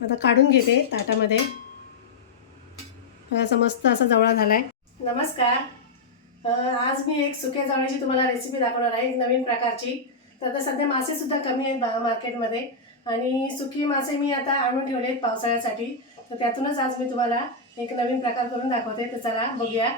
आता काढून घेते ताटामध्ये. असा मस्त असा जवळा झालाय. नमस्कार. आज मी एक सुक्या जवळ्याची तुम्हाला रेसिपी दाखवणार आहे, नवीन प्रकारची. तर आता सध्या मासे सुद्धा कमी आहेत मार्केटमध्ये आणि सुकी मासे मी आता आणून ठेवले आहेत पावसाळ्यासाठी. तर त्यातूनच आज मी तुम्हाला एक नवीन प्रकार करून दाखवते. तर चला बघूया.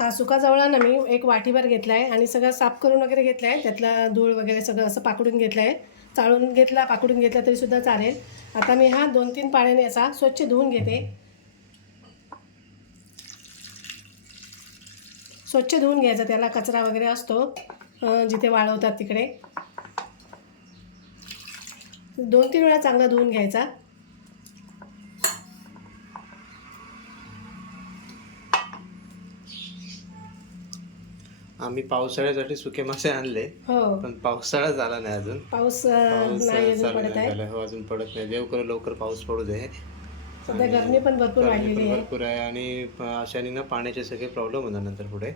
हा सुका जवळा ना मी एक वाटीभर घेतला आहे आणि सगळं साफ करून वगैरे घेतलं आहे. त्यातला धूळ वगैरे सगळं असं पाकडून घेतलं आहे. चाळून घेतला, पाकडून घेतला तरीसुद्धा चालेल. आता मी हा 2-3 पाण्याने असा स्वच्छ धुवून घेते. स्वच्छ धुवून घ्यायचा, त्याला कचरा वगैरे असतो जिथे वाळवतात तिकडे. 2-3 वेळा चांगला धुवून घ्यायचा. आम्ही पावसाळ्यासाठी सुके मासे आणले, हो, पण पावसाळा झाला नाही अजून. पाऊस नाही अजून पडत आहे. हो, अजून पडत नाही. देव करू लवकर पाऊस पडू दे. सध्या गरमी पण भरपूर वाढलेली आहे. भरपूर आहे आणि अशाने ना पाण्याचे सगळे प्रॉब्लेम होणार नंतर पुढे.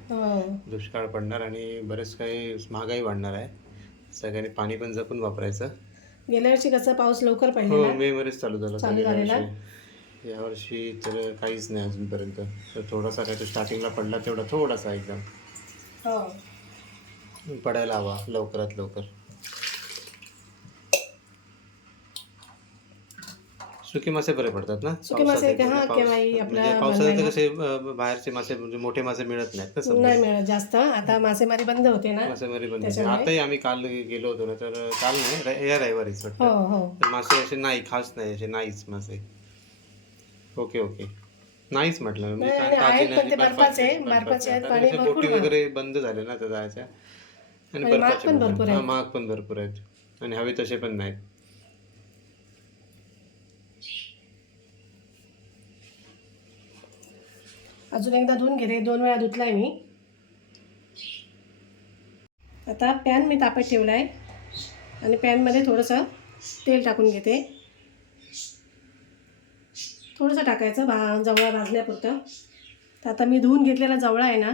दुष्काळ पडणार आणि बरेच काही महागाई वाढणार आहे. सगळ्यांनी पाणी पण जपून वापरायचं. गेल्या वर्षी कसं पाऊस लवकर हो, पडलेला, मे मध्येच चालू झालेला. यावर्षी तर काहीच नाही अजूनपर्यंत. तर थोडासा काय तो स्टार्टिंगला पडला तेवढा थोडासा एकदम. हो, पडायला हवा लवकरात लवकर. सुके मासे बरे पडतात ना सुके मासे केव्हाही आपल्या पावसाळ्यात कसे बाहेरचे मासे म्हणजे मोठे मासे मिळत नाहीत ना, नाही मिळत जास्त. आता मासेमारी बंद होते ना. मासेमारी बंद होते. आताही आम्ही काल गेलो होतो ना, तर काल नाही या रविवारीच वाटतं. हो हो, तर मासे असे नाही, खास नाही, असे नाहीच मासे. ओके ओके, नाहीच म्हटलं मी. बर्फाचे आहेत, पाणी बोटी वगैरे बंद झाले ना आता जायच्या. आणि बर्फाचे महाग पण भरपूर आहेत आणि हवे तसे पण नाहीत. अजून एकदा धुवून घेते. 2 वेळा धुतलाय मी. आता पॅन मी तापत ठेवला आहे आणि पॅनमध्ये थोडंसं तेल टाकून घेते. थोडंसं टाकायचं जवळा भाजण्यापुरतं. तर आता मी धुवून घेतलेला जवळा आहे ना,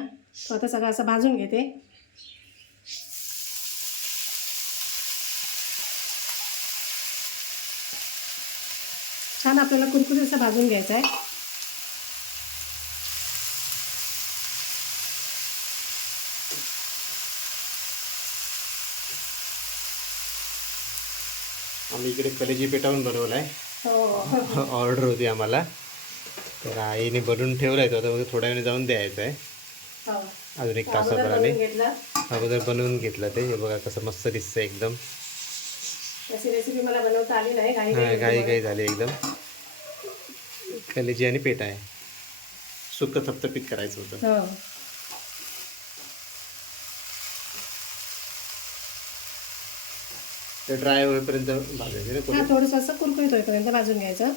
तो आता सगळा असं भाजून घेते. छान आपल्याला कुरकुरीत असं भाजून घ्यायचं आहे. आम्ही इकडे कलेजी पेटावून बनवलाय. ऑर्डर होती आम्हाला, तर आईने बनवून ठेवलाय. तो आता थोड्या वेळाने जाऊन द्यायचा आहे. अजून 1 तासाभराने अगोदर बनवून घेतलं ते. हे बघा कसं मस्त दिसतंय एकदम. रेसिपी मला बनवता आली नाही, घाई झाली एकदम. कलेजी आणि पेटा आहे. सुक्क थपथपीत करायचं होतं. ते ड्राय होईपर्यंत भाजायचं ना. थोडंसं असं कुरकुरीत होईपर्यंत भाजून घ्यायचं.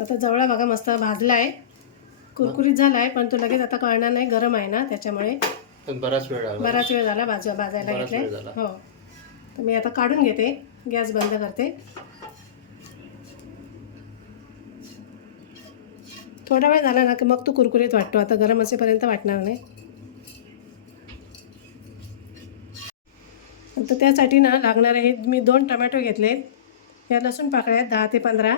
आता जवळा बघा मस्त भाजला आहे, कुरकुरीत झाला आहे. पण तो लगेच आता कळणार नाही, गरम आहे ना त्याच्यामुळे. पण बराच वेळ झाला भाजायला घेतले. हो, तर मी आता काढून घेते. गॅस बंद करते. थोडा वेळ झाला ना की मग तो कुरकुरीत वाटतो. आता गरम असेपर्यंत वाटणार नाही. तर त्यासाठी ना लागणारे हे मी 2 टमॅटो घेतलेत. ह्या लसूण पाकळ्या आहेत 10 ते 15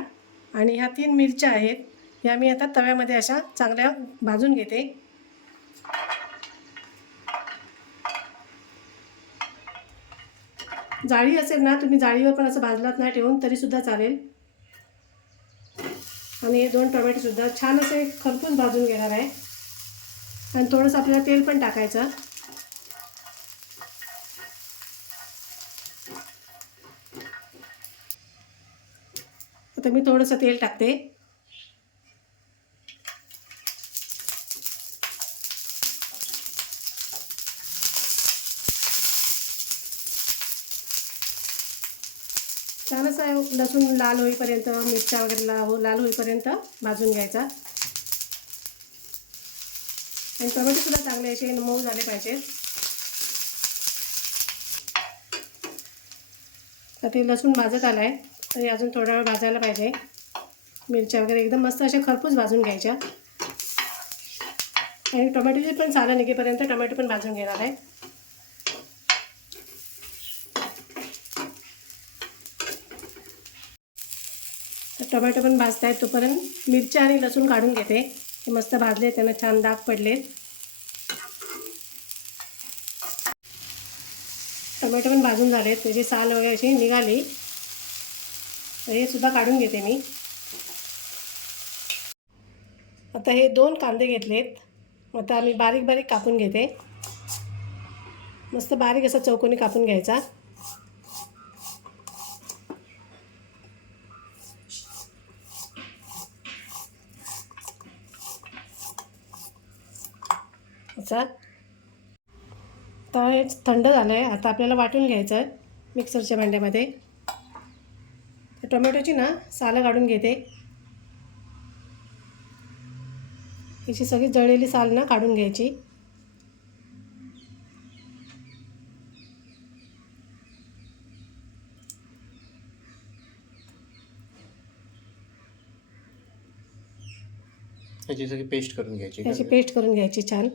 आणि ह्या 3 मिरच्या आहेत. ह्या मी आता तव्यामध्ये अशा चांगल्या भाजून घेते. जाळी असेल ना, तुम्ही जाळीवर पण असं भाजलात नाही ठेवून तरीसुद्धा चालेल. आणि हे 2 टोमॅटोसुद्धा छान असे खरपूस भाजून घेणार आहे. आणि थोडंसं आपल्याला तेल पण टाकायचं. आता मी थोडंसं तेल टाकते. छान असं लसूण लाल होईपर्यंत, मिरच्या वगैरे लाल होईपर्यंत भाजून घ्यायचा. आणि टोमॅटोसुद्धा चांगले असे मऊ झाले पाहिजेत. तर ते लसूण भाजत आला आहे, तरी अजून थोडा वेळ भाजायला पाहिजे. मिरच्या वगैरे एकदम मस्त अशा खरपूस भाजून घ्यायच्या. आणि टोमॅटोची पण सालं निघेपर्यंत टोमॅटो पण भाजून घेणार आहे. तर टोमॅटो पण भाजतायत तोपर्यंत मिरच्या आणि लसूण काढून घेते. ते मस्त भाजले, त्यांना छान डाग पडलेत. टोमॅटो पण भाजून झाले, त्याची साल वगैरे अशी निघाली. तर हे सुद्धा काढून घेते मी. आता हे 2 कांदे घेतलेत. आता आम्ही बारीक बारीक कापून घेते. मस्त बारीक असा चौकोनी कापून घ्यायचा. असा. आता हे थंड झालं आहे. आता आपल्याला वाटून घ्यायचं आहे मिक्सरच्या भांड्यामध्ये. तर टोमॅटोची ना सालं काढून घेते. याची सगळी जळलेली साल ना काढून घ्यायची. याची सगळी पेस्ट करून घ्यायची. त्याची पेस्ट करून घ्यायची छान.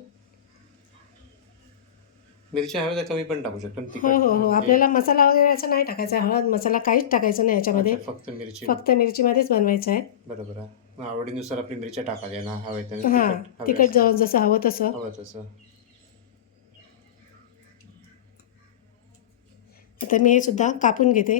मिरच्या हव्या तर कमी पण टाकू शकतो. हो हो हो, आपल्याला मसाला वगैरे असं नाही टाकायचा. हळद मसाला काहीच टाकायचं नाही याच्यामध्ये. फक्त मिरचीमध्येच बनवायचं आहे. बरोबर आहे. मग आवडीनुसार आपली मिरच्या टाकायच्या ना, हवे तर. हां, तिखट जसं हवं तसं. आता मी हे सुद्धा कापून घेते.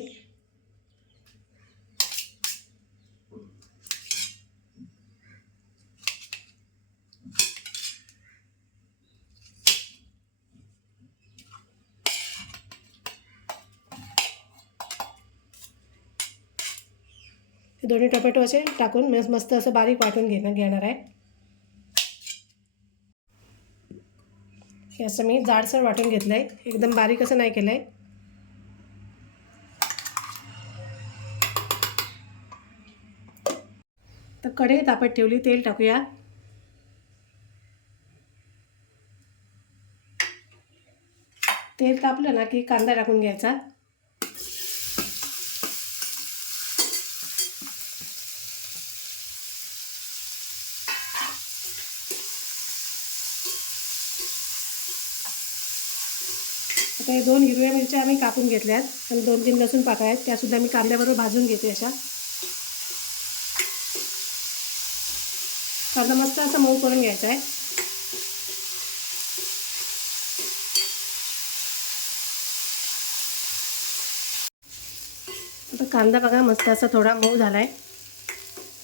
दोन्ही टोमॅटो असे टाकून मस्त असं बारीक वाटून घेणार आहे. हे असं मी जाडसर वाटून घेतलं आहे. एकदम बारीक असं नाही केलं आहे. तर कढई तापत ठेवली. तेल टाकूया. तेल तापलं ना की कांदा टाकून घ्यायचा. आता हे 2 हिरव्या मिरच्या आम्ही कापून घेतल्यात आणि 2-3 लसूण पाकळ्या आहेत, त्यासुद्धा मी कांद्याबरोबर भाजून घेते. अशा कांदा मस्त असा मऊ करून घ्यायचा आहे. आता कांदा बघा मस्त असा थोडा मऊ झाला आहे.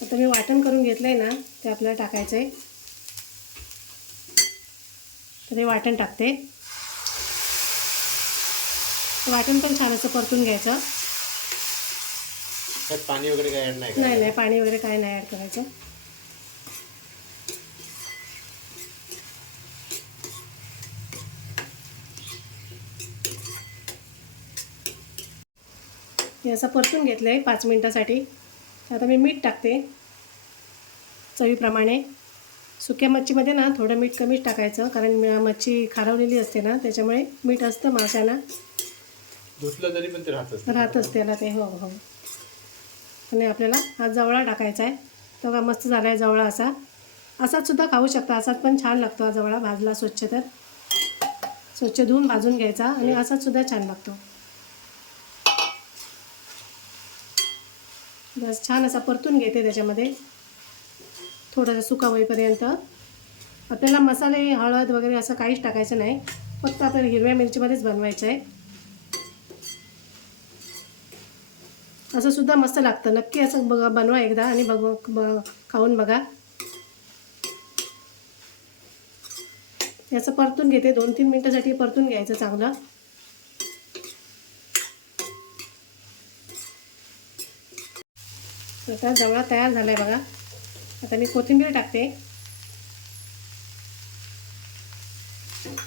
आता मी वाटण करून घेतलं आहे ना, ते आपल्याला टाकायचं आहे. तर हे वाटण टाकते. वाटण पण छान असं परतून घ्यायचं. पाणी वगैरे काय ॲड नाही? नाही, पाणी वगैरे काय नाही ॲड करायचं. हे असं परतून घेतलं आहे 5 मिनटासाठी. आता मी मीठ टाकते चवीप्रमाणे. सुक्या मच्छीमध्ये ना थोडं मीठ कमीच टाकायचं, कारण मच्छी खारवलेली असते ना, त्याच्यामुळे मीठ असतं माशांना. धुतलं तरी पण ते राहतच त्याला ते. हो हो. आणि आपल्याला हा जवळा टाकायचा आहे. तो का मस्त झाला आहे जवळा. असाच सुद्धा खाऊ शकता. असाच पण छान लागतो हा जवळा भाजला स्वच्छ. तर स्वच्छ धुवून भाजून घ्यायचा आणि असाच सुद्धा छान लागतो. बस छान असा परतून घेते त्याच्यामध्ये थोडासा सुका होईपर्यंत. आपल्याला मसाले हळद वगैरे असं काहीच टाकायचं नाही. फक्त आपल्याला हिरव्या मिरचीमध्येच बनवायचं आहे. असं सुद्धा मस्त लागतं. नक्की असं बनवा एकदा आणि खाऊन बघा. याचं परतून घेते. 2-3 मिनटासाठी परतून घ्यायचं चांगलं. आता जवळा तयार झाला आहे बघा. आता मी कोथिंबीर टाकते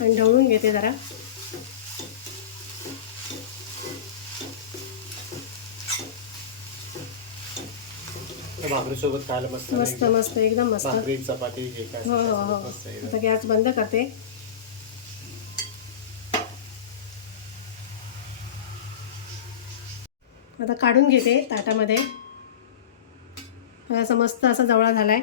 आणि ढवळून घेते जरा. भाकरीसोबत खायला मस्त मस्त मस्त एकदम मस्त. भाकरी चपाती हे काय. हो हो हो. आता गॅस बंद करते. आता काढून घेते ताटामध्ये. असा मस्त असा जवळा झाला आहे.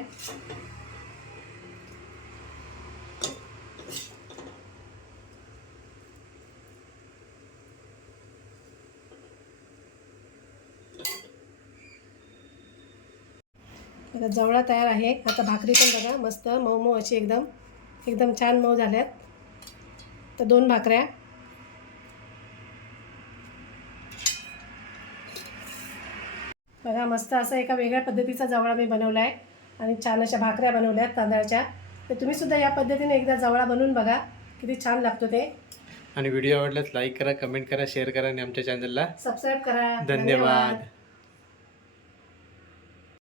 आता जवळा तयार आहे. आता भाकरी पण बघा मस्त मऊ मऊ अशी एकदम एकदम छान मऊ झाल्यात. तर 2 भाकऱ्या बघा मस्त असं एका वेगळ्या पद्धतीचा जवळा मी बनवला आहे आणि छान अशा भाकऱ्या बनवल्या आहेत तांदळाच्या. तर तुम्ही सुद्धा या पद्धतीने एकदा जवळा बनवून बघा किती छान लागतो ते. आणि व्हिडिओ आवडल्यास लाईक करा, कमेंट करा, शेअर करा आणि आमच्या चॅनलला सबस्क्राईब करा. धन्यवाद.